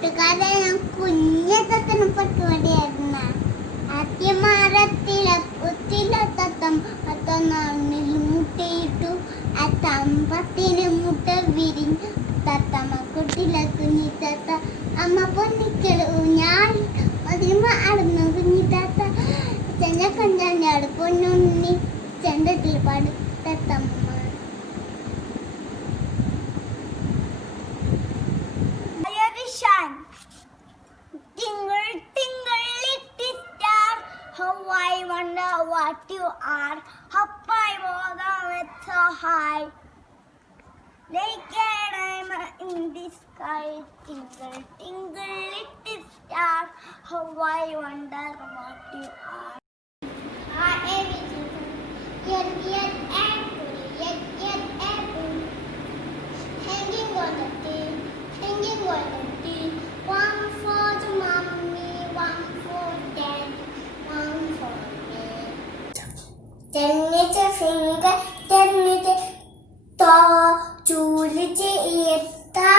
കൂട്ടുകാരെ ഞാൻ കുഞ്ഞത്തത്തിന് പറ്റുമടിയായിരുന്ന അത്തിമരത്തിലെ കുത്തിലെ തത്തം അത്തനാണിൽ മുട്ടയിട്ടു അത്തമ്പത്തിന് മുട്ട വിരിഞ്ഞു തത്തമ്മ കുട്ടിലെ കുഞ്ഞി തത്ത അമ്മ പൊന്നിക്കല് ഞാൻ അതിന് അടുന്ന കുഞ്ഞി തത്ത ചെഞ്ഞ കഞ്ഞാട് പൊന്നുണ്ണി ചെണ്ടത്തിൽ പാട് തത്തമ്മ. Tingle, tingle, little star, how I wonder what you are. Up I was with so high, like a diamond in the sky. Tingle, tingle, little star, how I wonder what you are. Yet, apple, hanging on the tree, hanging on the tree. One for the mommy, one for daddy, one for me. Ten it a finger, ten it a toe, Julie Etta.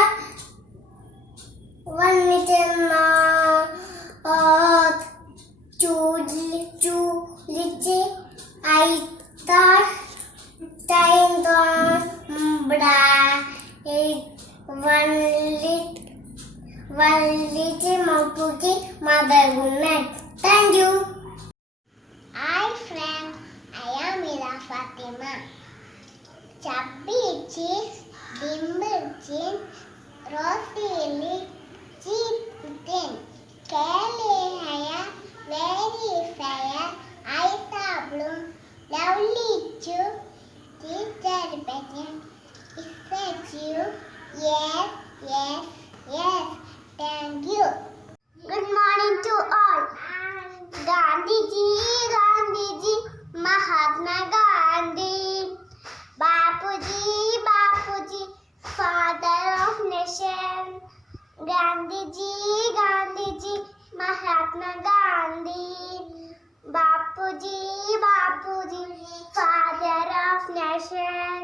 One it a mouth, Julie I thought time bra one little monkey mother good night. Thank you. Hi friend, I am Mira Fatima. Chubby cheese, dimple chin, rosy lip, cheap thin, curly hair, very fair, eyes are blue, lovely too. Teacher Betty, is that you? Yes, yes, yes. Thank you. Good morning to all. Gandhiji, Gandhiji, Mahatma Gandhi. Bapuji, Bapuji, father of nation. Gandhiji, Gandhiji, Mahatma Gandhi. Bapuji, Bapuji, father of nation.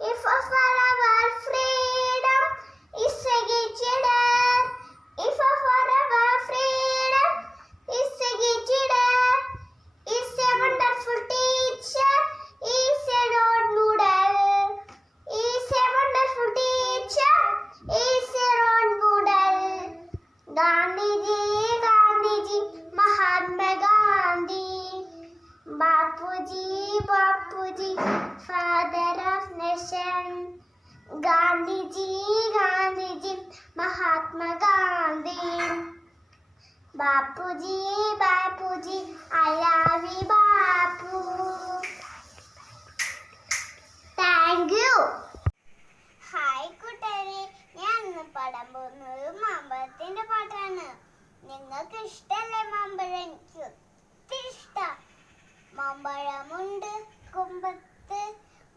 If for our freedom is against, if for our freedom is against, is a wonderful teacher, is a road noodle, is a wonderful teacher, is a road noodle. Gandhiji, Gandhiji, Mahatma Gandhi. Bapuji, Bapuji, father of nation. Gandhiji, Gandhiji, Mahatma Gandhi. Bapuji, Bapuji, I love you, Bapu. Thank you. Hi, കൂട്ടുകാരെ, ഞാൻ ഇന്ന് പാടാൻ പോകുന്നത് മാമ്പഴത്തിന്റെ പാട്ടാണ്. നിങ്ങൾക്ക് ഇഷ്ടമല്ലേ മാമ്പഴം? എനിക്ക് ഒത്തിരി ഇഷ്ടം. മാമ്പഴമുണ്ട് കൊമ്പത്ത്,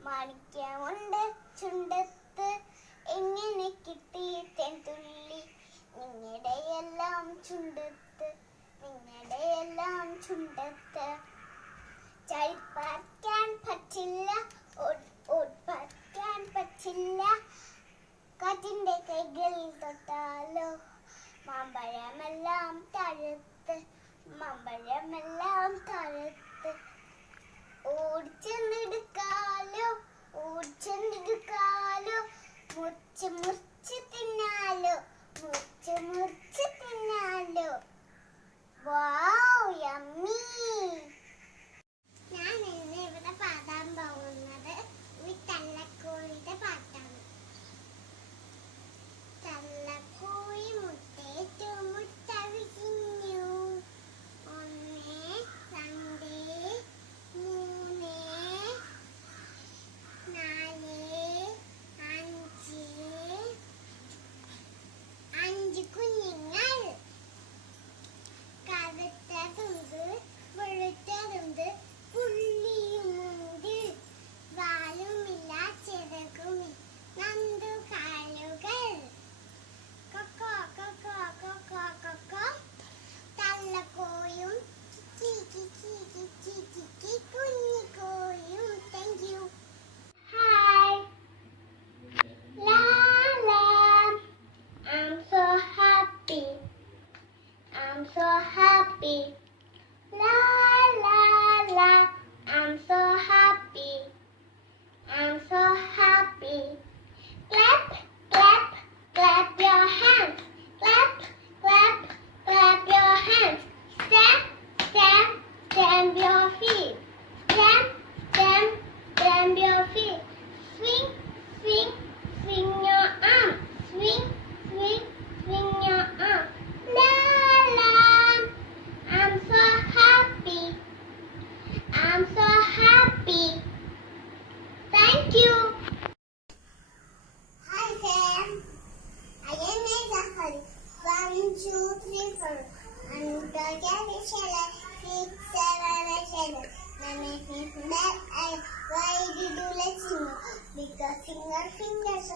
മാണിക്യമുണ്ട് ചുണ്ടത്ത്, എങ്ങനെ കിട്ടി തെൻതുള്ളി നിങ്ങളുടെ എല്ലാം ചുണ്ടത്ത്, നിങ്ങളുടെ എല്ലാം ചുണ്ടത്ത്. ചാടിപ്പറക്കാൻ പറ്റില്ല, ഓടിപ്പറക്കാൻ പറ്റില്ല, കാറ്റിന്റെ കൈകളിൽ തൊട്ടാലോ മാമ്പഴമെല്ലാം താഴത്ത്, മാമ്പഴമെല്ലാം താഴത്ത്. ഓടിച്ചെന്നെടുക്കാലോ, ഓടിച്ചെന്നെടുക്കാലോ, മുറിച്ച് മുറിച്ച് തിന്നാലോ, മുറിച്ച് മുറിച്ച് തിന്നാലോ. Wow yummy. ഞാൻ ഇന്ന് ഇവിടെ പാടാൻ പോകുന്നത് ഒരു തള്ളക്കോഴിയുടെ പാട്ടാണ്. തള്ള so happy. I'm so happy. La la la. I'm so happy. I'm so happy. Clap, clap, clap your hands. Clap, clap, clap your hands. Stamp, stamp, stamp your feet. Stamp, stamp, stamp your feet. Swing, swing, swing your arm. Swing, swing, swing your arm. La la. I'm so happy. I'm so happy. Thank you. Hi Sam. I am Zahari. 1, 2, 3, 4. I'm the Shella. 6, 7, 8, 7. My name is Bad Eye. Why did you let me know? Because finger fingers.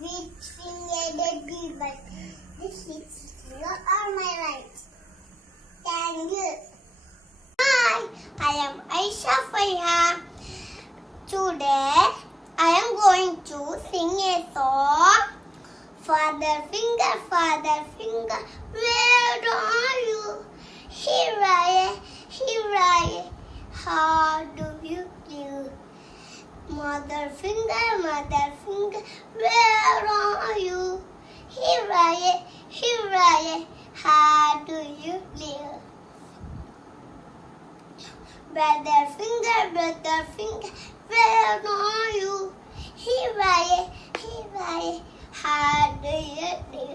Which finger did you bite? The 6th finger on my right. Thank you. Hi, I am Aisha Faya. Today, I am going to sing a song. Father finger, where are you? Here I am, how do you do? Mother finger, where are you? Here I am, how do you live? Brother finger, where are you? Here I am, how do you do?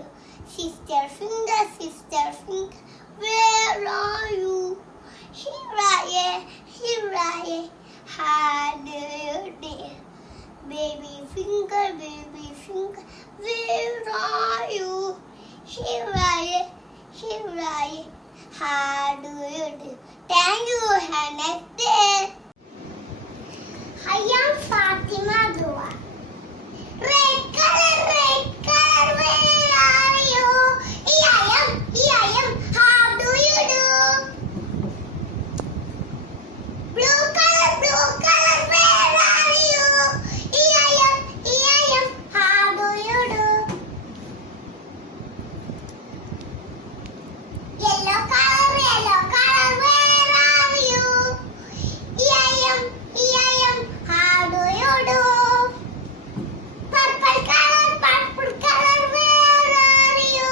Sister finger, where are you? Here I am, how do you do? Baby finger, where are you? Here I am, how do you do? Thank you, have a nice day. I am Fatima Dua. Red color, where are you? Here I am, how do you do? Blue color, where are you? Here I am, how do you do? Yellow color, where are you? Here I am, how do you do? Purple color, where are you?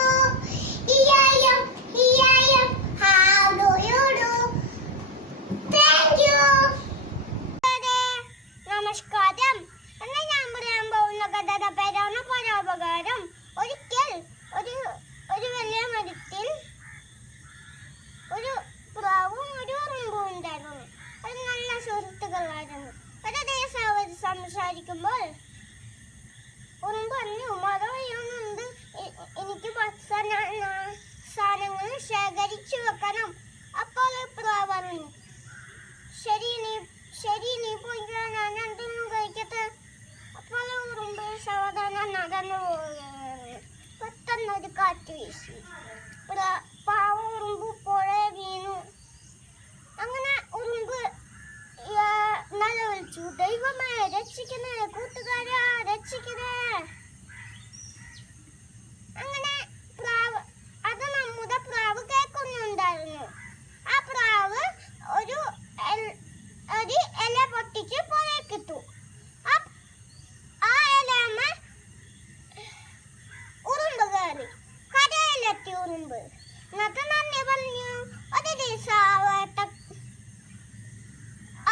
Here I am, how do you do? Thank you. നമസ്കാരം. എന്നാൽ ഞാൻ പറയാൻ പോകുന്ന കഥയുടെ പേരാണ് പരോപകാരം. ഒരിക്കൽ ഒരു വലിയ മരത്തിൽ ഒരു പ്രാവും ഒരു ഉറുമ്പും ഉണ്ടായിരുന്നു. അത് നല്ല സുഹൃത്തുക്കളായിരുന്നു. ഒരു ദിവസം അവർ സംസാരിക്കുമ്പോൾ ഉറുമ്പ് പറഞ്ഞു, മഴ പെയ്യുന്നുണ്ട്, എനിക്ക് സാധനങ്ങൾ ശേഖരിച്ചു വെക്കണം. അപ്പോൾ പ്രാവ് പറഞ്ഞു, ശരി നീ പോയിക്കോ, ഞാൻ രണ്ടൊന്നും കഴിക്കട്ടെ. അപ്പോൾ ഉറുമ്പ് സാവധാനം നടന്നു പോവുകയാണ്. പെട്ടെന്നൊരു കാറ്റ് വീശി. പാവ ഉറുമ്പ് പുഴയെ വീണു. അങ്ങനെ ഉറുമ്പ് നിലവിളിച്ചു, ദൈവമേ രക്ഷിക്കണേ, കൂട്ടുകാരാ രക്ഷിക്കണേ. അങ്ങനെ അത് നമ്മുടെ പ്രാവ് കേൾക്കുന്നുണ്ടായിരുന്നു. ആ പ്രാവ് ഒരു ഇല പൊട്ടിച്ച് പുഴയ്ക്കിട്ടു. ആ ഇലമ ഉറുമ്പ് കയറി. കരയിലെത്തി ഉറുമ്പ്. എന്നിട്ട് നന്ദി പറഞ്ഞു. ഒരു ദിവസം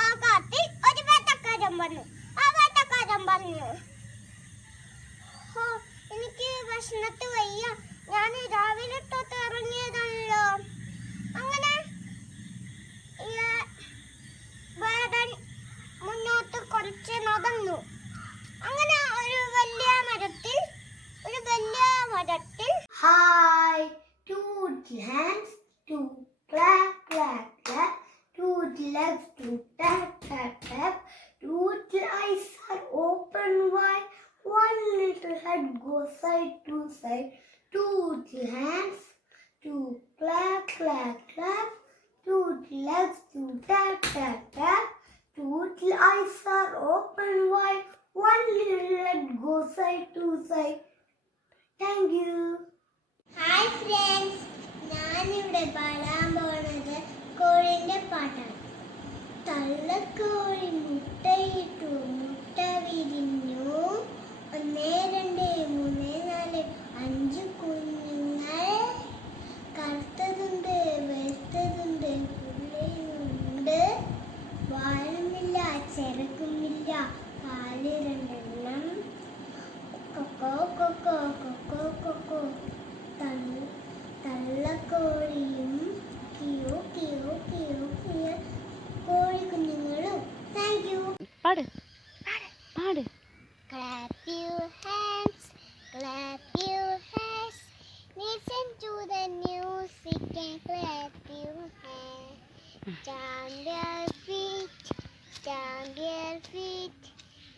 ആ കാട്ടിൽ ഒരു വേട്ടക്കാരൻ വന്നു. ആ വേട്ടക്കാരൻ പറഞ്ഞു, എനിക്ക് ഭക്ഷണത്ത് വയ്യ, ഞാൻ രാവിലെ തൊട്ട് ഇറങ്ങിയതാണല്ലോ. അങ്ങനെ വേടൻ മുന്നോട്ട് കുറച്ച് നടന്നു. അങ്ങനെ ഒരു വലിയ മരത്തിൽ Hi, two hands, two clap, clap, clap, two legs, two tap, tap, tap, two eyes are open wide, one little head goes side to side, two hands, two clap, clap, clap, two legs, two tap, tap, tap, two eyes are open wide, one little head goes side to side. Thank you. പാടാൻ പോണത് കോഴിന്റെ പാട്ടാണ്. തള്ളക്കോഴി മുട്ടയിട്ടു, മുട്ട വിരിഞ്ഞു. 1 2 3 4 5 കുഞ്ഞുങ്ങൾ. കറുത്തതുണ്ട്, വെളുത്തതുണ്ട്, പുള്ളിയുണ്ട്. വാലുമില്ല, ചിറകുമില്ല, കാല് 2 എണ്ണം. കൊക്കോ കൊക്കോ കൊക്കോ കൊക്കോ. തള്ളക്കോഴിയും കിയോ കിയോ കിയോ കിയോ കോഴി കുഞ്ഞുങ്ങളും. Thank you. പാട് പാട്. Clap your hands, clap your hands. Listen to the music and clap your hands. Stamp your feet, stamp your feet.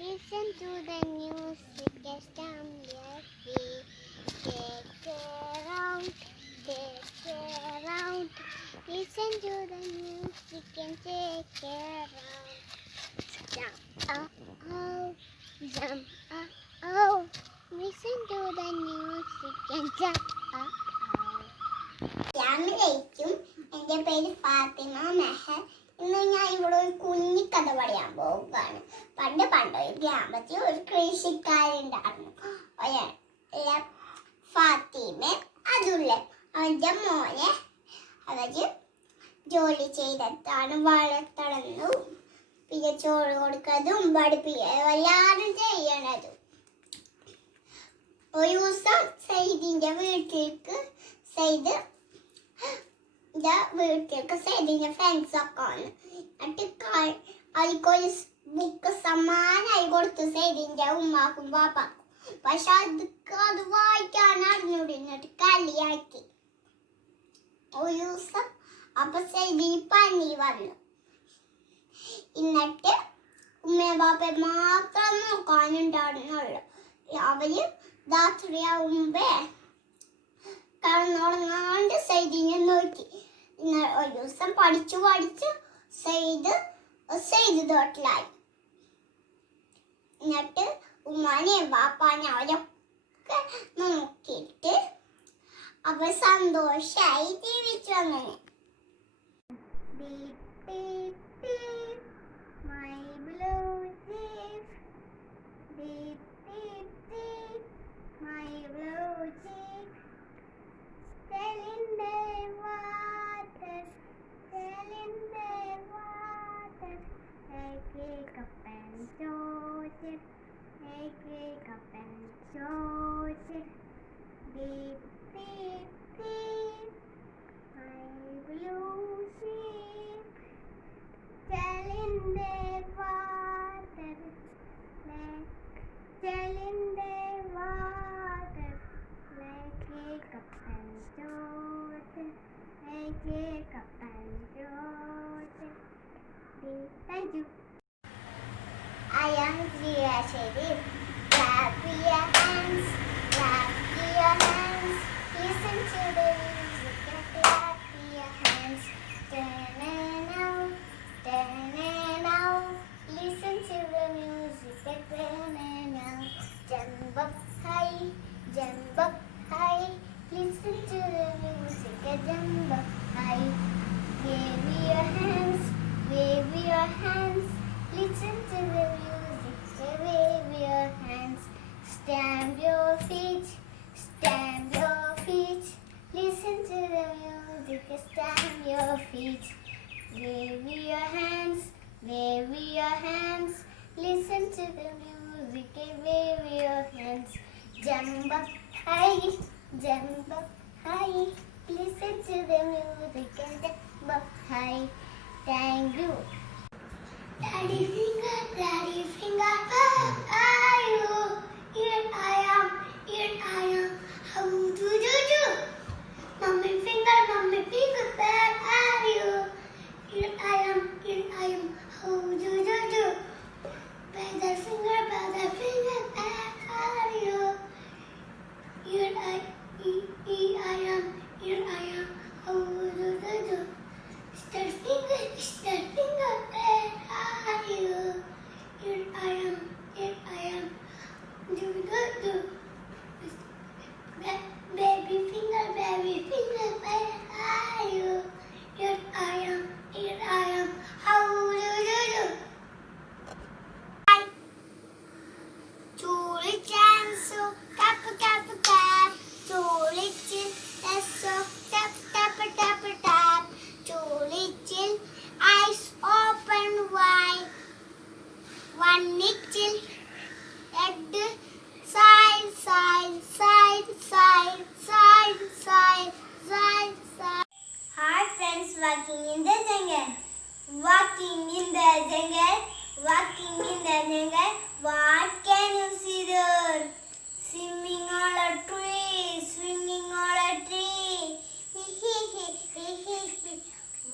Listen to the music and stamp your feet. Take around, take around. Listen to the music and take around. Jump up, oh, jump up, oh. Listen to the music and jump up, oh. അസ്സലാമലൈക്കും. എൻ്റെ പേര് ഫാത്തിമ മെഹർ. ഇന്ന് ഞാൻ ഇവിടെ ഒരു കുഞ്ഞി കഥ പറയാൻ പോവുകയാണ്. പണ്ട് ഒരു ഗ്രാമത്തിൽ ഒരു കൃഷിക്കാരുണ്ടായിരുന്നു. ഫാത്തിമ അതുള്ള അവൻ്റെ മോനെ അവര് ജോലി ചെയ്തിട്ടാണ് വളർത്തണമെന്നു, പിന്നെ ചോറ് കൊടുക്കുന്നതും പഠിപ്പിക്കുക എല്ലാവരും ചെയ്യണതും. ഒരു ദിവസം സൈദിന്റെ വീട്ടിലേക്ക് സൈദിന്റെ ഫ്രണ്ട്സ് ഒക്കെ വന്നു. എന്നിട്ട് അതിക്കൊരു ബുക്ക് സമ്മാനായി കൊടുത്തു സൈദിന്റെ ഉമ്മാക്കും പാപ്പാക്കും. പക്ഷെ അത് വായിക്കാൻ അറിഞ്ഞൂടിന്നിട്ട് കളിയാക്കി. ഒരു ദിവസം അപ്പൊ സൈദിന് പനി വന്നു. എന്നിട്ട് ഉമ്മയും പാപ്പയും മാത്രം നോക്കാനുണ്ടായിരുന്നുള്ളു. അവര് രാത്രിയാവുമ്പേ കടന്നുറങ്ങാണ്ട് സൈദിനെ നോക്കി. ഒരു ദിവസം പഠിച്ചു സൈദ് തോട്ടിലായി. എന്നിട്ട് ഉമ്മാനെയും പാപ്പാനെ അവരൊക്കെ നോക്കിയിട്ട് അവർ സന്തോഷായി ജീവിച്ചു. അങ്ങനെ my blue jeep, beep beep beep, my blue jeep, sail in the water, take up and toss it, take up and toss it, beep beep beep, my blue jeep. Tell in the water, tell in the water, like a cup and daughter, like a cup and daughter. Thank you. I am Zia Sharif. Clap your hands, clap your hands. Listen to the music and clap your hands. Turn and out. Listen to the music and turn and out. Jump up high, jump up high. Listen to the music and jump up high. Wave your hands, wave your hands. Listen to the music and wave your hands. Stamp your feet, stamp your feet. Listen to the music and stamp your feet. Wave your hands, wave your hands. Listen to the music and wave your hands. Jump up high, jump up high. Listen to the music and jump up high. Thank you. Daddy finger, where are you? Here I am, how do you do? Mommy finger, where are you? Here I am, how do you do? Brother finger, where are you? Here I am, how do you do? Star finger,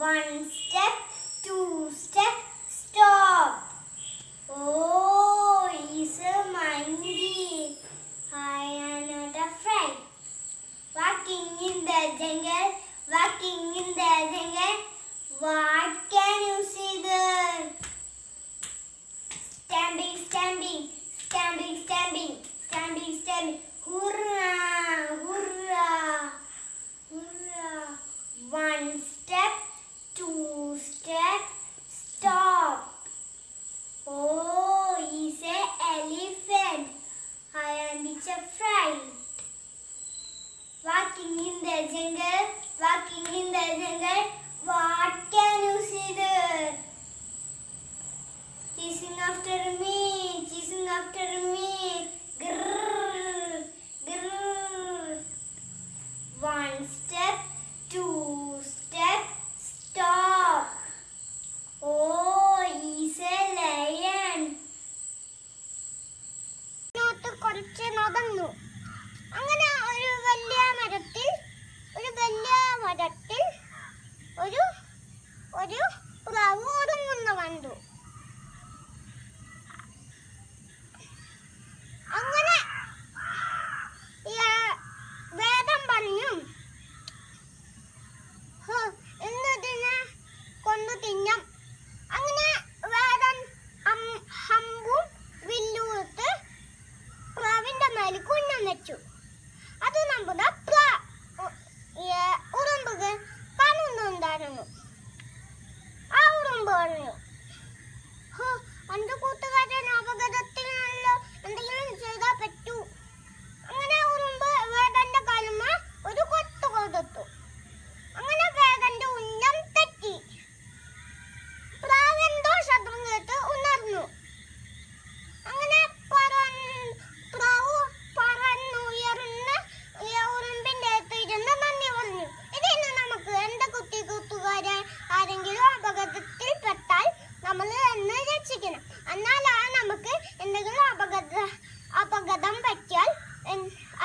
One step, two step, stop. Oh, he's a monkey. I am not afraid. Walking in the jungle, walking in the jungle. What can you see there? Stamping, stamping, stamping, stamping, stamping, stamping. Hurrah, hurrah, hurrah. One step, two step, stop. Oh, he's an elephant. I am afraid. Walking in the jungle, walking in the jungle. What can you see there? Chasing after me, chasing after me. Grrr, grrr. One step, two step, stop. Oh, he's a lion. കുറച്ച് നടന്നു. അങ്ങനെ ഒരു വലിയ മരത്തിൽ ഒരു പ്രാവ് ഉറങ്ങുന്ന കണ്ടു. അങ്ങനെ വേദം പറഞ്ഞു, എന്നതിനെ കൊണ്ടു തിന്നാം. അങ്ങനെ വേദം ഹമ്പും വില്ലുകൊടുത്ത് പ്രാവിന്റെ മേൽ കുന്നം വെച്ചു. അത് നമ്മുടെ ഉറുമ്പ് കാണുന്നുണ്ടായിരുന്നു. ആ ഉറുമ്പ് പറഞ്ഞു, എന്റെ കൂട്ടുകാരൻ അപകടത്തിലാണല്ലോ, എന്തെങ്കിലും ചെയ്താൽ പറ്റൂ. അങ്ങനെ ഉറുമ്പ് വേദന്റെ കാലുമ്മ ഒരു കൊത്തു കൊടുത്തു. അങ്ങനെ വേദന്റെ ഉന്നം തെറ്റി. പ്രാവ് എന്തോ ശബ്ദം കേട്ട് ഉണർന്നു. അങ്ങനെ പ്രാവ് പറന്നുയർന്ന ഉറുമ്പിന്റെ അടുത്ത് ഇരുന്ന് നന്ദി പറഞ്ഞു. ഇതിന് നമുക്ക് എന്റെ കൂട്ടുകാരെ ആരെങ്കിലും അപകടത്തിൽപ്പെട്ടാൽ നമ്മൾ എന്നെ രക്ഷിക്കണം. എന്നാലാണ് നമുക്ക് എന്തെങ്കിലും അപകടം പറ്റിയാൽ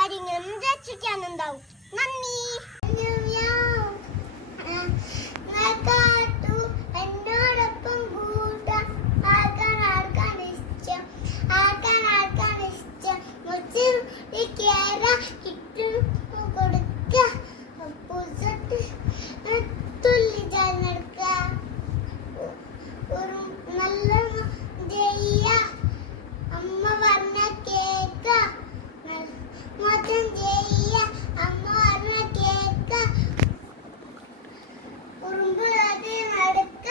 ആരെങ്കിലും രക്ഷിക്കാനുണ്ടാവും. നന്ദി. എന്നോടൊപ്പം കൂട്ടാൻ ആർക്കാണ് ഇഷ്ടം? ആർക്കാണ് ഇഷ്ടം? കേര ഇട്ടു കൊടുക്ക, തുള്ളി ചാടുക്ക, നല്ല ചെയ്യ, അമ്മ പറഞ്ഞ കേക്ക, മൊത്തം ചെയ്യ, അമ്മ പറഞ്ഞ കേക്ക, ഉറുമ്പ് നടക്ക,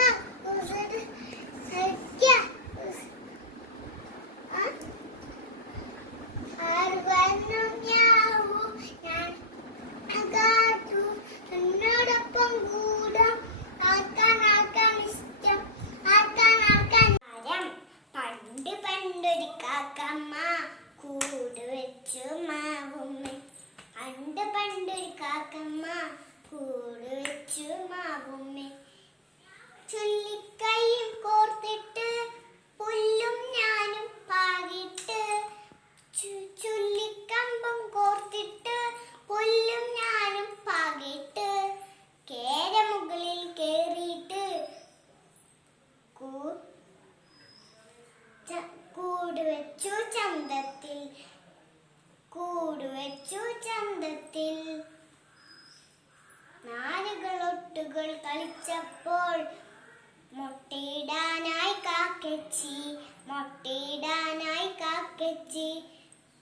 എന്നോടൊപ്പം കൂടാം ആർക്കാണ് ഇഷ്ടം? പണ്ട് പണ്ടൊരു കാക്കമ്മ കൂട് വെച്ചു മാവുമ്മ. പണ്ടൊരു കാക്കമ്മ കൂട് വെച്ചു മാവുമ്മ. ചുള്ളിക്കൈയും കോർത്തിട്ട് പുല്ലും ഞാനും പാകിട്ട്, ചുള്ളിക്കമ്പം കോർത്തിട്ട് പുല്ലും ഞാനും പാകിട്ട്, കേര മുകളിൽ കേറിയിട്ട് കൂട് വെച്ചു ചന്തത്തിൽ. നാലുകളൊട്ടുകൾ കളിച്ചപ്പോൾ മുട്ടയിടാനായി കാക്കച്ചി,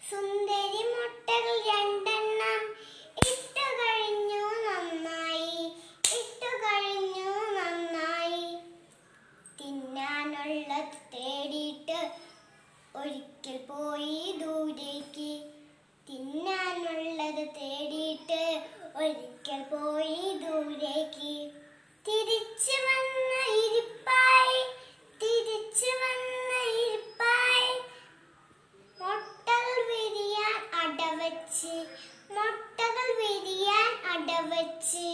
സുന്ദരി മുട്ടകൾ രണ്ടെണ്ണം ഇട്ടു കഴിഞ്ഞു നന്നായി. തിന്നാനുള്ളത് തേടിയിട്ട് ഒരിക്കൽ പോയി ദൂരേക്ക്. തിരിച്ചു വന്ന ഇരിപ്പായി മുട്ടകൾ വിരിയാൻ അടവച്ച്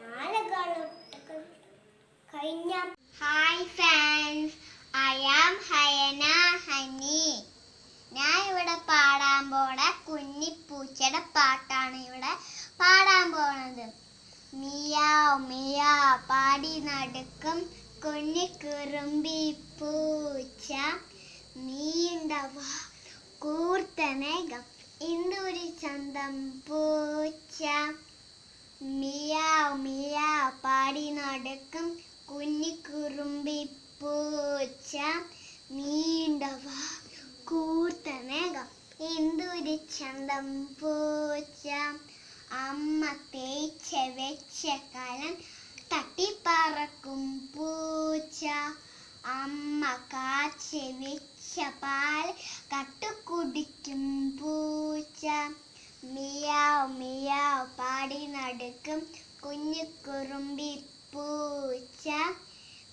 നാലുകളൊട്ടുകൾ കഴിഞ്ഞ. ഹായ് ഫ്രണ്ട്സ്, ഐ ആം ഹയന ഹനി. ഞാൻ ഇവിടെ പാടാൻ പോണ കുഞ്ഞിപ്പൂച്ചയുടെ പാട്ടാണ് ഇവിടെ പാടാൻ പോണത്. മിയാവ് മിയാവ് പാടി നടക്കും കുഞ്ഞിക്കുറുമ്പി പൂച്ച. നീണ്ടവ കൂർത്തനകം ഇന്ദുരി ചന്തം പൂച്ച. മിയാവ് മിയാവ് പാടി നടക്കും കുഞ്ഞിക്കുറുമ്പി പൂച്ച. നീണ്ടവ കൂർത്തനകം ഇന്ദുരി ചന്തം പൂച്ച. അമ്മ തേച്ച വെച്ച കലം തട്ടിപ്പറക്കും പൂച്ച. അമ്മ കാച്ചി വെച്ച പാൽ കട്ടുകുടിക്കും പൂച്ച. മിയാവ് മിയാവ് പാടി നടക്കും കുഞ്ഞിക്കുറുമ്പി പൂച്ച.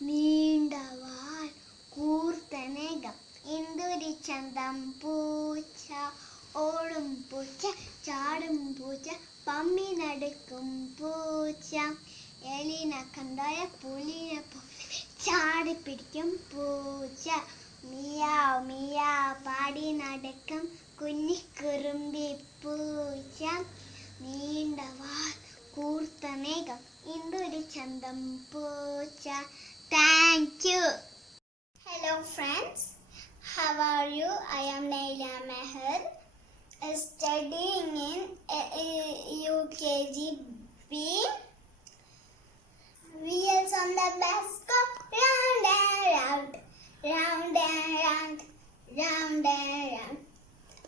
നീണ്ടവാൽ കൂർത്തനകം ഇന്ദുരി ചന്തം പൂച്ച. ഓടും പൂച്ച ചാടും പൂച്ച പമ്മി നടക്കും പൂച്ച. എലിനെ കണ്ടായ പുലിനെ ചാടി പിടിക്കും പൂച്ച. മിയാവ് മിയാവ് പാടി നടക്കും കുഞ്ഞിക്കുറുമ്പി പൂച്ച. നീണ്ടവാൽ കൂർത്തനേകം ഇന്ദുരി ചന്തം പൂച്ച. Thank you. Hello friends, how are you? I am Naila Meher, studying in UKG B. Wheels on the bus go round and round, round and round, round and round.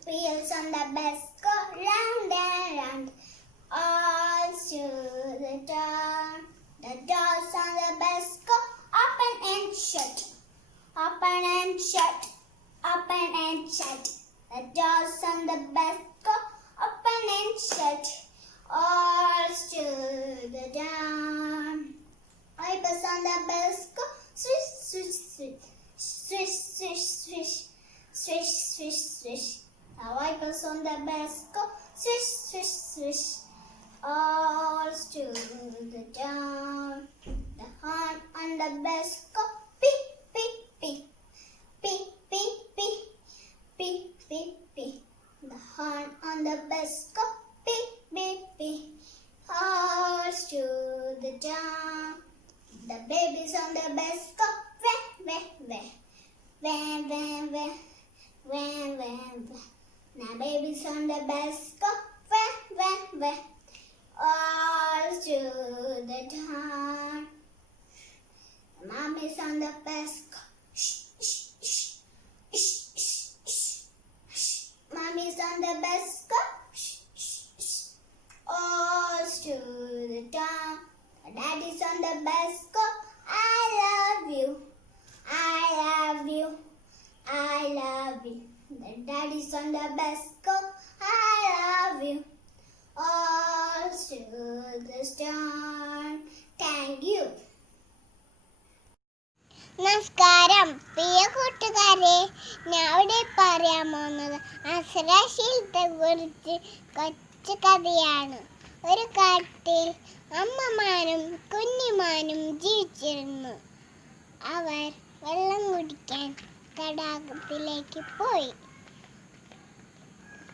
Wheels on the bus go round and round, all to the town. The doors on the bus go open and shut, open and shut, open and shut. The doors on the bus go open and shut, all to the down. Wipers on the bus go swish, swish, swish, swish, swish, swish, swish, swish, swish. The wipers on the bus go swish, swish, swish, all to the down. The horn on the bus go beep, beep, beep, beep, beep, beep, beep, beep, beep. The horn on the bus go beep, beep, beep, all to the down. The babies on the bus go wah, wah, wah, wah, wah, wah, wah, wah, wah. Now babies on the bus go wah, wah, wah, all to the town. The mommies on the bus go shh, shh, shh, shh, shh, shh, shh. Mommies on the bus go shh, shh, shh, all to the town. The daddies on the bus go I love you, I love you, I love you. The daddies on the bus go I love you, all to the town. Thank you. നമസ്കാരം പ്രിയ കൂട്ടുകാരെ, ഞാൻ ഇവിടെ പറയാൻ പോകുന്നത് അസുരശീലത്തെ കുറിച്ച് കൊച്ചു കഥയാണ്. ഒരു കാട്ടിൽ അമ്മമാനും കുഞ്ഞുമാനും ജീവിച്ചിരുന്നു. അവർ വെള്ളം കുടിക്കാൻ തടാകത്തിലേക്ക് പോയി.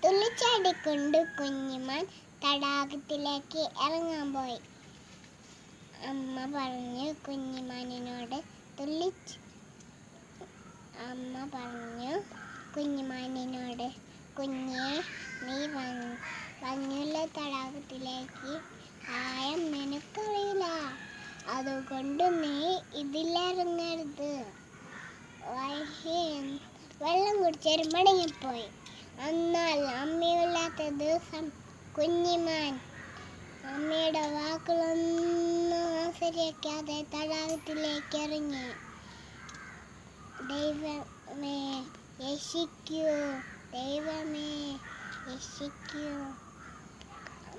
തുള്ളിച്ചാടിക്കൊണ്ട് കുഞ്ഞുമാൻ തടാകത്തിലേക്ക് ഇറങ്ങാൻ പോയി. അമ്മ പറഞ്ഞു കുഞ്ഞുമാനിനോട് കുഞ്ഞേ, നീ വന്നുള്ള തടാകത്തിലേക്ക് ആയം നിനക്കറിയില്ല, അതുകൊണ്ട് നീ ഇതിലിറങ്ങരുത്. വെള്ളം കുടിച്ചൊരു മടങ്ങിപ്പോയി. എന്നാൽ അമ്മയില്ലാത്ത ദിവസം കുഞ്ഞിമാൻ അമ്മയുടെ വാക്കുകളൊന്നും അനുസരിക്കാതെ തടാകത്തിലേക്ക് ഇറങ്ങി. ദൈവമേ രക്ഷിക്കൂ, ദൈവമേ രക്ഷിക്കൂ.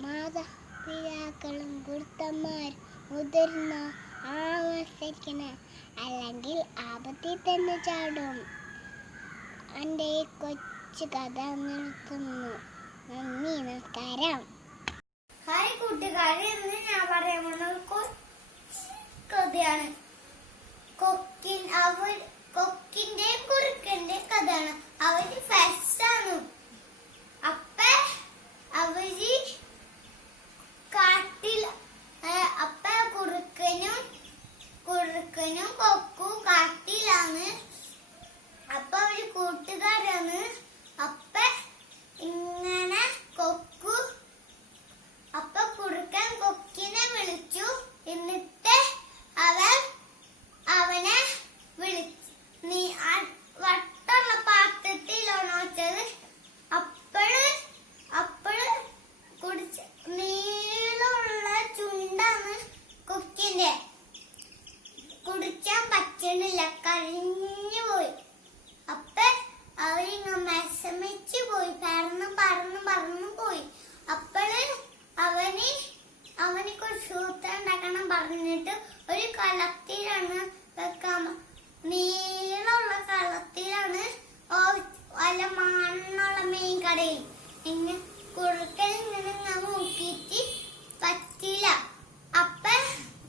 മാതാപിതാക്കളും ഗുരുത്തന്മാർ മുതിർന്ന ആവശ്യിക്കണം, അല്ലെങ്കിൽ ആപത്തിൽ തന്നെ ചാടും. എൻ്റെ ഈ കൊച്ചു കഥ നിർത്തുന്നു. നന്ദി, നമസ്കാരം. ഹായ് കൂട്ടുകാരെ, ഇന്ന് ഞാൻ പറയാൻ പോകുന്നത് കഥയാണ്. കൊക്കിന്റെ കുറുക്കന്റെ കഥയാണ്. അവര് ഫെസ്റ്റാണ്. അപ്പ അവര് കാട്ടിൽ കള്ളത്തിലാണ് വെക്കാൻ. നീളമുള്ള കള്ളത്തിലാണ് അല്ല മണ്ണുള്ള മീൻ കടയിൽ. ഇങ്ങനെ കുറുക്കൻ ഇങ്ങനെ നോക്കിയിട്ട് പറ്റില്ല. അപ്പ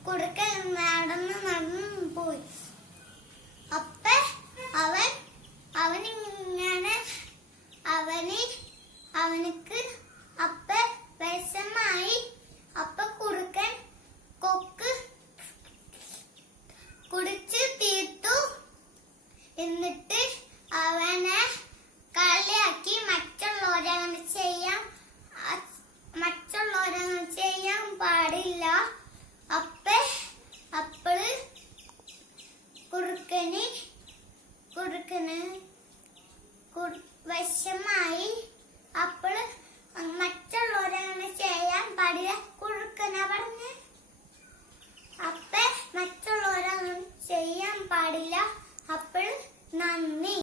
കുറുക്കൻ നടന്ന് പോയി. അപ്പ അവനിങ്ങനെ അവനക്ക് അപ്പ വിഷമായി. അപ്പ കുറുക്കൻ കൊക്ക് കുടിച്ച് തീർത്തു. എന്നിട്ട് അവനെ കളിയാക്കി മറ്റുള്ളവരങ്ങനെ ചെയ്യാൻ പാടില്ല. അപ്പോള് കുറുക്കന് വിഷമായി. അപ്പോള് മറ്റുള്ളവരങ്ങനെ ചെയ്യാൻ പാടില്ല കുറുക്കനാ പറഞ്ഞ്. അപ്പ മറ്റുള്ളവരങ്ങനെ ചെയ്യാൻ പാടില്ല. അപ്പോൾ നന്ദി.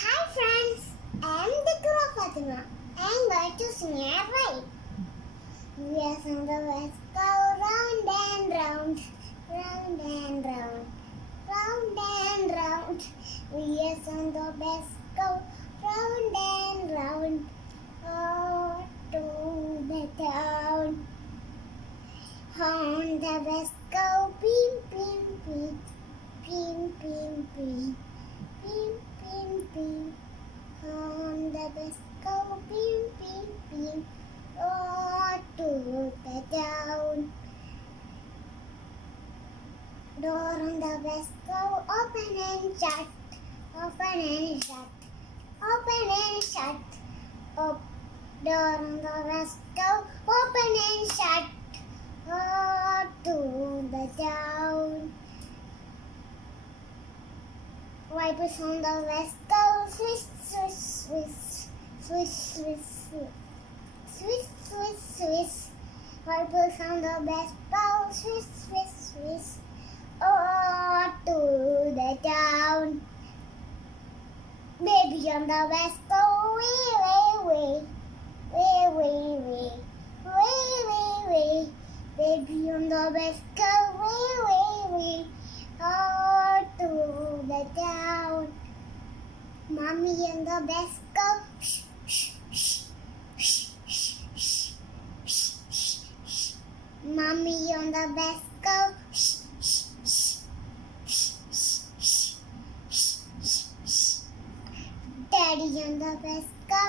Hi friends, I am the girl Fatima. I am going to sing a rhyme. We are on the west go round and round, round and round, round and round. We are on the west go round and round, all to the town. On the west go beam, beam, beam, beam, beam, beam, beam, beam, beam. On the west go beam, beam, beam, all to the town. Door on the west go open and shut, open and shut, open and shut. Door on the west go open and shut, all to the town. Wipers on the west go swish, swish, swish, swish, swish, swish, swish, swish. Wipers on the west go swish, swish, swish, all to the town. Baby on the west go way, way, way, way, way, way, way, way, way. Baby on the west go way, way, way, all to the town. Mommy on the west go shh, shh, shh, shh, shh, shh, shh, shh. Mommy on the west go shh, shh, shh, shh, shh, shh, shh. Daddy on the west go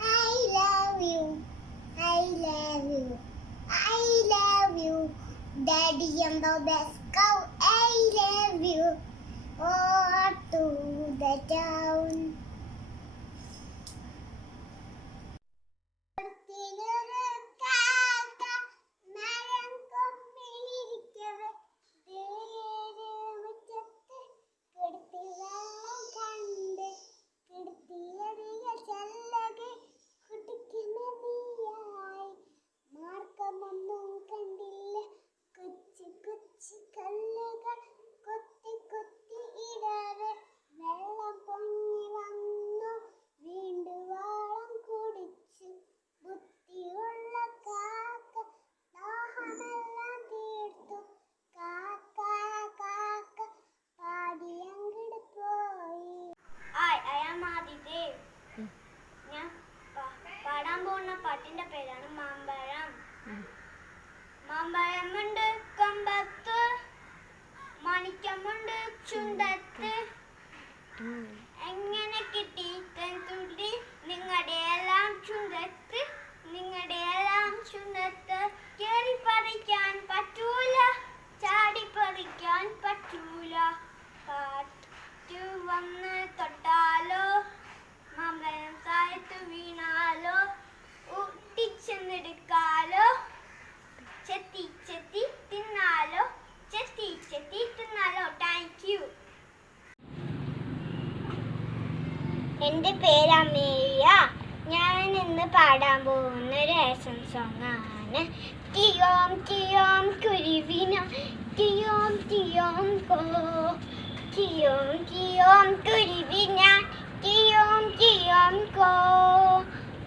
I love you, I love you, I love you. Daddy on the best go, I love you. Oh, to the town. മാർഗമൊന്നും കണ്ടില്ല, കൊച്ചു കൊച്ചു കല്ലുകൾ കൊത്തി കൊത്തി ഇടാതെ വെള്ളം പൊങ്ങി വന്നു, വീണ്ടും വാളം കുടിച്ചു. ബുദ്ധിയുള്ള കാക്ക ദാഹമെല്ലാം തീർത്തു, കാക്ക കാക്ക പാടി അങ്ങട് പോയി. Hi, I am Adidev. ഞാൻ പാടാൻ പോകുന്ന പാട്ടിന്റെ പേരാണ് മാമ്പഴം. മാമ്പഴമുണ്ട് കമ്പത്ത്, മാണിക്യമുണ്ട് ചുണ്ടത്ത്, എങ്ങനെ കിട്ടി തെന്തുള്ളി നിങ്ങളുടെ എല്ലാം ചുണ്ടത്ത്, നിങ്ങളുടെ എല്ലാം ചുണ്ടത്ത്. കേറി പറിക്കാൻ പറ്റൂല, ചാടി പറിക്കാൻ പറ്റൂല. കാറ്റു വന്ന് തൊട്ടാലോ, മാമ്പഴം താഴത്ത് വീണാലോ, ഊട്ടിച്ചെന്നെടുക്കാലോ, ചെത്തി ചെത്തി തിന്നാലോ, ചെത്തി ചെത്തി തിന്നാലോ. Thank you. എൻ്റെ പേര് അമേയ. ഞാൻ ഇന്ന് പാടാൻ പോകുന്ന ഒരു ആക്ഷൻ സോങ് ആണ്. തിയോം തിയോം കുരുവിന തിയോം തിയോം കോ, തിയോം തിയോം കുരുവിന തിയോം തിയോം കോ,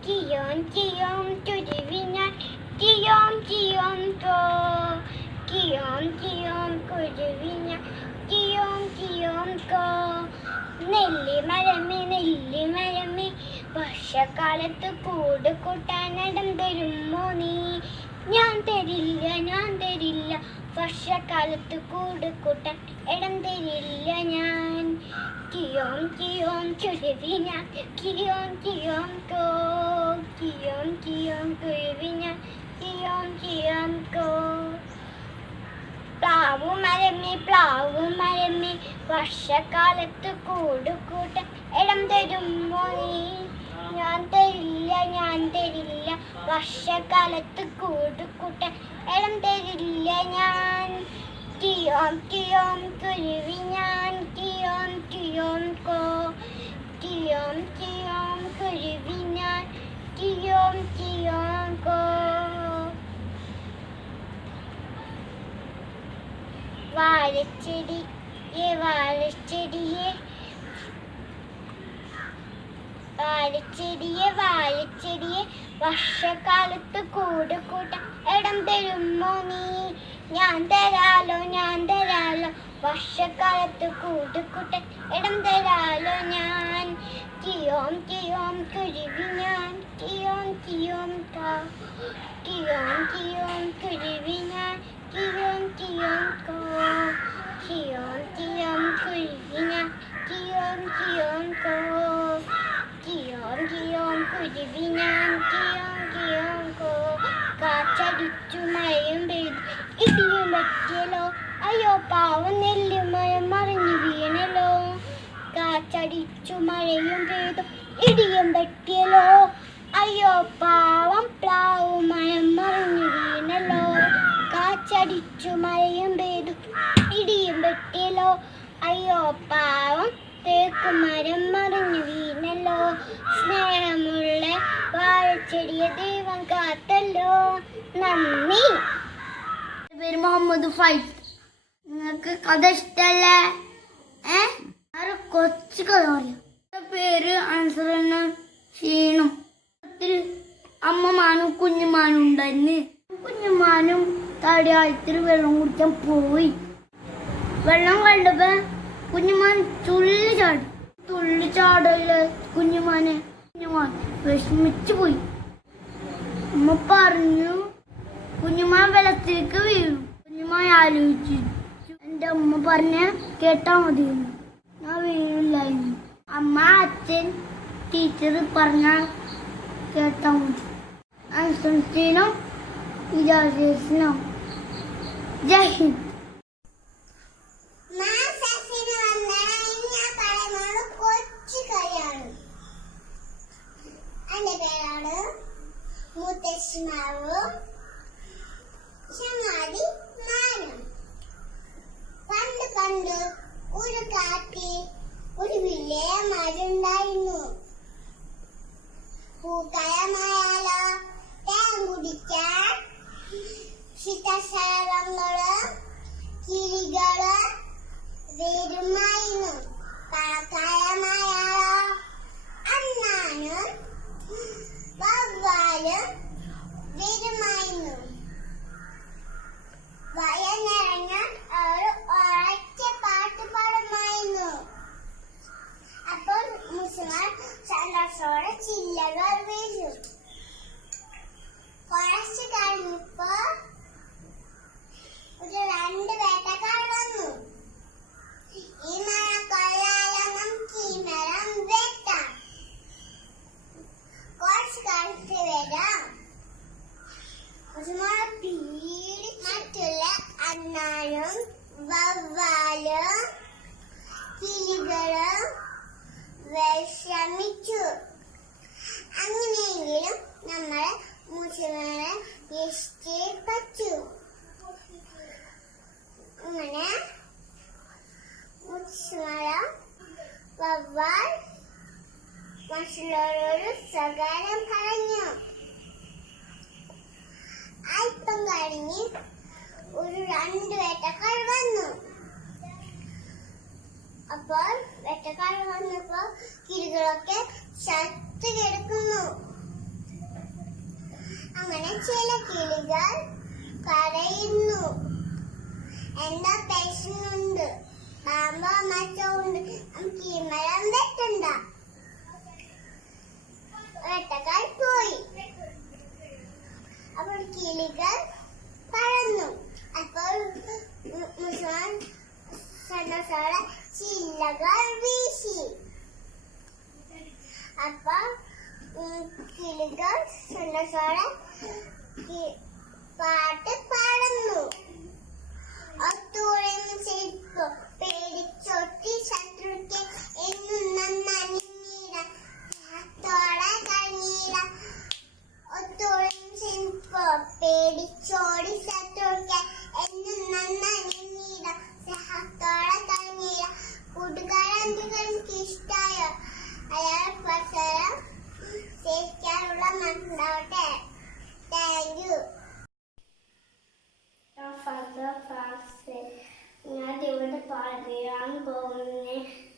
തിയോം തിയോം കുരുവിന തിയോം തിയോം കോ, തിയോം തിയോം കുരുവി ഞാൻ കിയോം കിയോം കോ. നെല്ലിമരമേ വർഷക്കാലത്ത് കൂട് കൂട്ടാനിടം തരുമോ നീ? ഞാൻ തരില്ല വർഷക്കാലത്ത് കൂട് കൂട്ടാൻ ഇടം തരില്ല ഞാൻ. കിയോം കിയോം കുരുവി ഞാൻ കിയോം കിയോം കോ. കിയോം കിയോം കുരുവി ഞാൻ കിയോം കിയോം കോ. പ്ലാവുമരമേ വർഷക്കാലത്ത് കൂട് കൂട്ടാൻ ഇടം തരുമോ നീ? ഞാൻ തരില്ല വർഷക്കാലത്ത് കൂട് കൂട്ടാൻ ഇടം തരില്ല ഞാൻ. കിയോം കിയോം കുരുവി ഞാൻ കിയോം കിയോം കോ. കിയോം കിയോം കുരുവി ഞാൻ കിയോം കിയോം കോ. വാഴച്ചെടിയെ വർഷക്കാലത്ത് കൂട് കൂട്ടാൻ ഇടം തരുമോ നീ? ഞാൻ തരാലോ വർഷക്കാലത്ത് കൂട് കൂട്ടാൻ ഇടം തരാലോ ഞാൻ. കിയോം കിയോം കുരുവി ഞാൻ കിയോം കിയോം കോ. കിയോം കിയോം കുരുവി ഞാൻ കിയോം കിയോം കോ. കിയോം കിയോം കുരുവി ഞാൻ കിയോം കിയോം കോ. കിയോം കിയോം കുരുവി ഞാൻ കിയോം കിയോം കോ. കാറ്റടിച്ചു മഴയും പെയ്തു ഇടിയും പറ്റിയല്ലോ, അയ്യോ പാവം നെല്ലിമരം മറിഞ്ഞു വീണല്ലോ. കാറ്റടിച്ചു മഴയും പെയ്തു ഇടിയും പറ്റിയല്ലോ, അയ്യോ പാവം പ്ലാവുമരം മറിഞ്ഞു വീണല്ലോ. കാറ്റടിച്ചു മഴയും പെയ്തു ഇടിയും പറ്റിയല്ലോ, അയ്യോ പാവം തേക്കുമരം മറിഞ്ഞു വീണല്ലോ. സ്നേഹമുള്ള വാഴച്ചെടിയെ ദൈവം കാത്തല്ലോ. നന്ദി. പേര് മുഹമ്മദ് ഫൈസ്. നിങ്ങൾക്ക് കഥ ഇഷ്ടല്ലേ? കൊച്ചു കഥ പറയാം. പേര് അൻസറിന് ക്ഷീണം. അമ്മമാനും കുഞ്ഞുമാനും ഉണ്ടായിരുന്നു. കുഞ്ഞുമാനും തടിയായിത്തിരി വെള്ളം കുടിക്കാൻ പോയി. വെള്ളം കണ്ടപ്പോ കുഞ്ഞുമാൻ തുള്ളി ചാടല്ലേ കുഞ്ഞുമാൻ വിഷമിച്ചു പോയി. അമ്മ പറഞ്ഞു കുഞ്ഞുമാൻ വെള്ളത്തിലേക്ക് വീണു. കുഞ്ഞുമാൻ ആലോചിച്ചു, എന്റെ അമ്മ പറഞ്ഞ കേട്ടാ മതിയെന്ന്. ഞാൻ വീണില്ലായിരുന്നു. അമ്മ, അച്ഛൻ, ടീച്ചർ പറഞ്ഞ കേട്ടാ മതി. അനുസരിച്ചിനും വിചാരിച്ചിനും ജയ് ഹിന്ദ്. എന്റെ പേരാണ് മുത്തശ്ശിമാവ് ചങ്ങാതി മാനം. പണ്ട് ഒരു കാട്ടിൽ ഒരു വലിയ മരമുണ്ടായിരുന്നു. പൂക്കാലമായാലോ തേൻ കുടിക്കാൻ ശീതശലഭങ്ങള് കിളികള് വരുമായിരുന്നു. പഴക്കാലമായാലോ അണ്ണാനും വവ്വാലും വരുമായിരുന്നു. വയനിറങ്ങാൻ ഒരു ഒരൊറ്റ പാട്ട് പാടുമായിരുന്നു. അപ്പോൾ മുസ്ലിം സന്തോഷത്തോടെ ചില്ലകൾ വീഴും. കുറച്ച് കഴിഞ്ഞപ്പോ ഒരു 2 വേട്ടക്കാർ വന്നു. ഈ മരം കൊള്ളാലോ, നമുക്ക് ഈ മരം വെട്ടാം. കുറച്ച് കഴിഞ്ഞിട്ട് വരാം. മറ്റുള്ള അണ്ണാനും വവ്വാലും കിളികളും വിഷമിച്ചു. അങ്ങനെയെങ്കിലും നമ്മളെ മുസ്ലിങ്ങളെ ഇഷ്ടപ്പെട്ടു. അങ്ങനെ മുസ്ലിം വവ്വാൽ മറ്റുള്ളവരോട് സകാരം പറഞ്ഞു. അല്പം കഴിഞ്ഞ് ഒരു 2 വേട്ടക്കാർ വന്നു. അപ്പോൾ വേട്ടക്കാർ വന്നപ്പോ കിളികളൊക്കെ ചത്തു കിടക്കുന്നു. അങ്ങനെ ചില കിളികൾ കരയുന്നു. എന്താ പ്രശ്നമുണ്ട്? പാമ്പോ മറ്റോ ഉണ്ട്. നമുക്ക് ഈ മരം വെട്ടണ്ട. വെട്ടക്കാർ പോയി. അപ്പോൾ കിളികൾ പറന്നു. അപ്പോൾ മുസൽമാൻ സന്തോഷത്തോടെ ചില്ലകൾ വീശി. അപ്പൊ കിളികൾ സന്തോഷത്തോടെ പാട്ട് പാടുന്നു. ഒത്തുഴയും ചെരുപ്പ് പേടിച്ചൊട്ടി ശത്രുക്ക് എന്നും നന്നീര ത്തോടെ കഴിഞ്ഞീര. ഒത്തുഴയും ചെരുപ്പ് പേടിച്ചോടി ശത്രുക്ക് എന്നും നന്നീര സ്നേഹത്തോടെ കഴിഞ്ഞീര. കൂട്ടുകാരെന്തെങ്കിലും ഇഷ്ടമായോ? അയാൾ പ്രസരം സ്നേഹിക്കാനുള്ള മനസ്സുണ്ടാവട്ടെ. Thank you. ഞാൻ ഇവിടെ പറയാൻ പോകുന്ന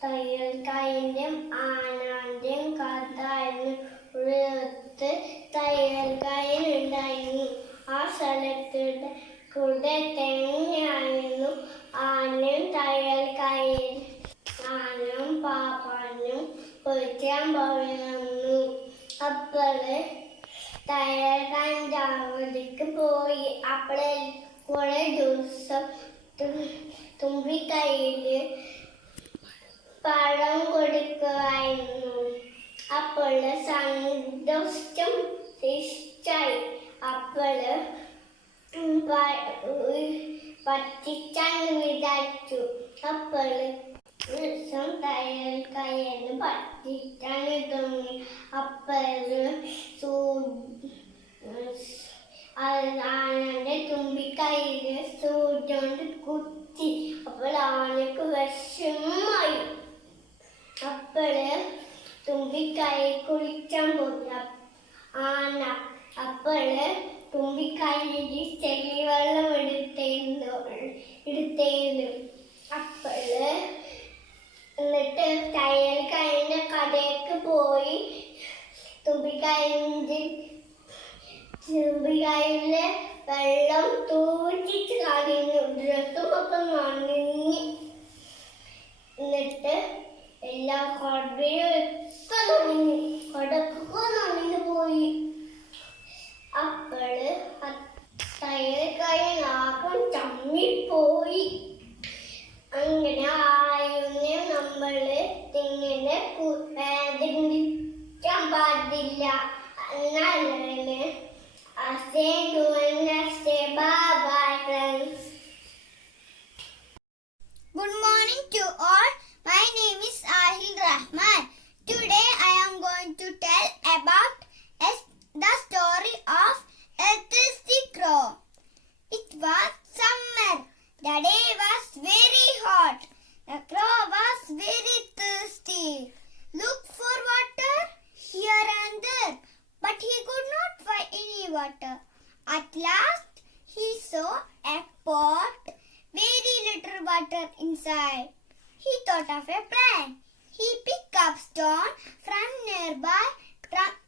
തയ്യൽക്കാരൻ്റെയും ആനാൻ്റെയും കഥ ആയിരുന്നു. ഒരിടത്ത് തയ്യൽക്കാരനുണ്ടായിരുന്നു. ആ സ്ഥലത്തിന്റെ കൂടെ തന്നെയായിരുന്നു ആനയും തയ്യൽക്കാരൻ. ആനയും പാപ്പാനും കുളിക്കാൻ പറയുന്നു. അപ്പോള് തയ്യൽക്കാരൻ്റെ അവിടേക്ക് പോയി. അപ്പോഴേ കുറെ ദിവസം തുമ്പിക്കൈയില് പഴം കൊടുക്കുമായിരുന്നു. അപ്പോള് സന്തോഷം ഇഷ്ടായി. അപ്പോള് പറ്റിച്ചാന്ന് വിചാരിച്ചു. അപ്പോള് ദിവസം തയ്യൽക്കാരന് പറ്റിച്ചാന്ന് തോന്നി. അപ്പോള് ആനന്റെ തുമ്പിക്കൈയില് സൂചികൊണ്ട് കുത്തി. അപ്പോൾ ആനക്ക് വിഷമായി. അപ്പോള് തുമ്പിക്കൈ കുളിക്കാൻ പോയി ആന. അപ്പോള് തുമ്പിക്കൈയില് ചെളിവെള്ളം എടുത്തേന്ന്. അപ്പോള് എന്നിട്ട് തയ്യൽക്കാരന്റെ കടയ്ക്ക് പോയി തുമ്പിക്കൈയിലെ വെള്ളം തൂച്ചിട്ട് കളഞ്ഞു. ഡ്രസ്സുമൊക്കെ നനഞ്ഞ്. എന്നിട്ട് എല്ലാ കടയൊക്കെ നനഞ്ഞു പോയി. അപ്പോള് തയ്യൽക്കാരനാകം ചമ്മിപ്പോയി. അങ്ങനെ ആയുന്നെ നമ്മള് ഇങ്ങനെ വേദനിക്കാൻ പാടില്ല. എന്നാലേ stay tuned and stay bye friends. Good morning to all. My name is Ahil Rahman. Today I am going to tell about the story of a thirsty crow. It was summer. The day was very hot. The crow was very thirsty. Look for water here and there, but he could not find any water. At last, he saw a pot, very little water inside. He thought of a plan. He picked up stone from nearby,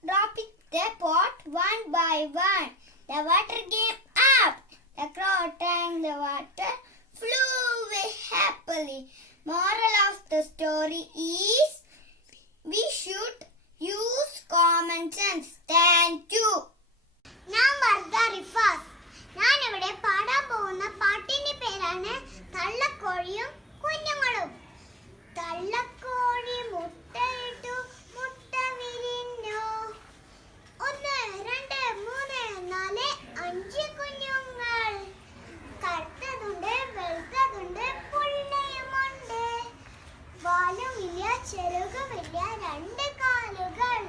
dropped the pot one by one. The water came up. The crow drank the water, flew away happily. Moral of the story is, we should use common sense. Thank you. ഞാൻ വർദ്ധ റിഫാസ്. ഞാൻ ഇവിടെ പാടാൻ പോകുന്ന പാട്ടിന്റെ പേരാണ് തള്ളക്കോഴിയും കുഞ്ഞുങ്ങളും. തള്ളക്കോഴി മുട്ടയിട്ടു, മുട്ട വിരിഞ്ഞു. 1, 2, 3, 4, 5 കുഞ്ഞുങ്ങൾ. കറുത്തതുണ്ട്, വെളുത്തതുണ്ട്, പുള്ളിയുമുണ്ട്. വാലുമില്ല, ചെറുകുമില്ല, 2 കാലുകൾ.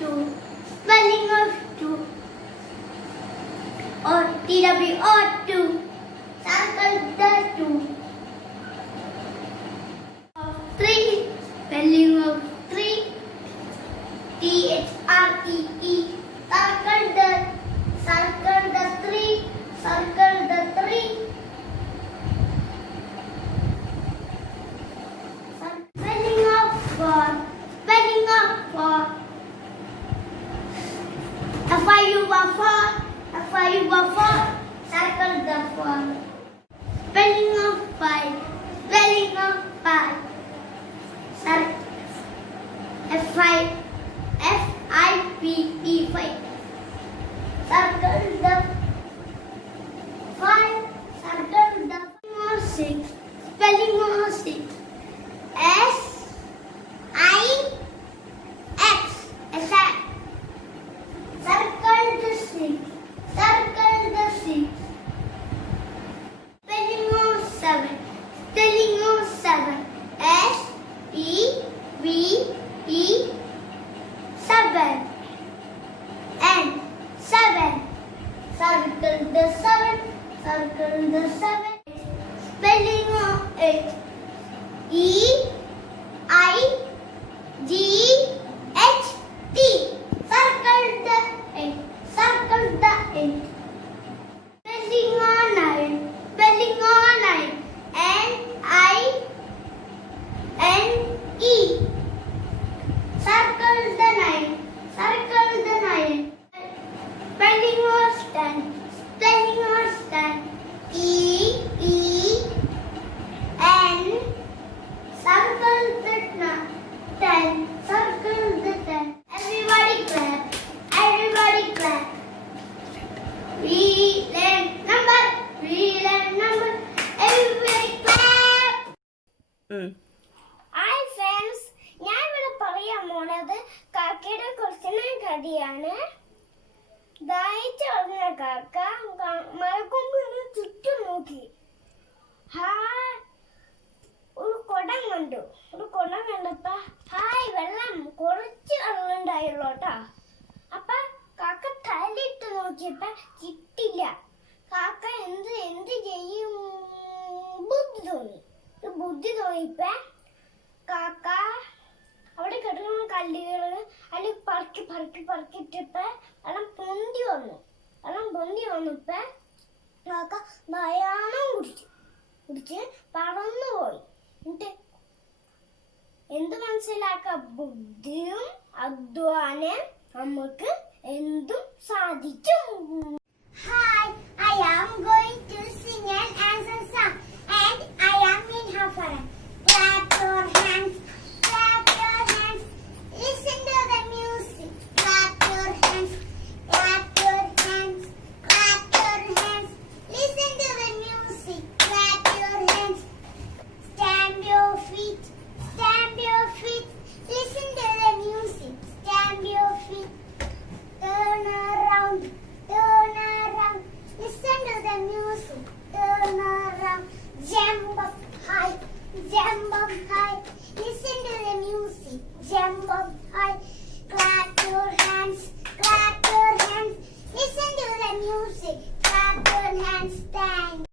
two. Spelling of two. Or TWO two. Circle the two. Of three. Spelling of three. THREE. Circle the three. Circle the three. Spelling of four. Spelling of four. FIU4. FIU4. Circle the four. Spelling of five. Spelling of five. FIVE. FIVE. Circle the five. Circle the six. Spelling of six. SIX. Circle the six. Circle the six. Spelling of seven. Spelling of seven. SEVE. Seven. And seven. Circle the seven. Circle the seven. Spelling of eight. EIGHT. Circle the eight. Circle the eight. Spelling of nine. Spelling of nine. NINE. Circle the nine. Circle the nine. Spelling of ten. Spelling of ten. TEN. Circle the ten. Circle the ten. Everybody clap. Everybody clap. We learn number. We learn number. Everybody clap. Hi friends, ഞാൻ ഇവിടെ പറയാൻ പോണത് കാക്കയുടെ കുറച്ചിനെ കഥയാണ്. ദാഹിച്ചു പറഞ്ഞ കാക്ക മരക്കൊമ്പിന് ചുറ്റും നോക്കി. ഒരു കുടം കണ്ടു. ഒരു കുടം കണ്ടപ്പോ വെള്ളം കുറച്ച് വെള്ളം ഉണ്ടായുള്ളൂ കേട്ടോ. അപ്പൊ കാക്ക തലയിട്ട് നോക്കിയപ്പോ കിട്ടില്ല. കാക്ക എന്ത് ചെയ്യും ബുദ്ധി തോന്നിയപ്പോ കാക്ക അവിടെ കിടക്കുന്ന കല്ലുകൾ അതിൽ പറക്കിട്ടപ്പോ വെള്ളം പൊന്തി വന്നപ്പോ കാക്ക നയാണം കുടിച്ച് പറന്നുപോയി. എന്നിട്ട് എന്ത് മനസ്സിലാക്ക? ബുദ്ധിയും അധ്വാനം നമുക്ക് എന്തും സാധിക്കും. Hi, I am going to sing an answer song, and I am in Hafaran. Clap your hands, clap your hands. Listen to the music. Clap your hands, clap your hands, clap your hands. Listen to the music. Clap your hands. Stamp your feet, stamp your feet. Listen to the music. Stamp your feet. Turn around, turn around. Listen to the music. Turn around. Jump up high, jump up high. Listen to the music. Jump up high. Clap your hands, clap your hands. Listen to the music. Clap your hands. Thank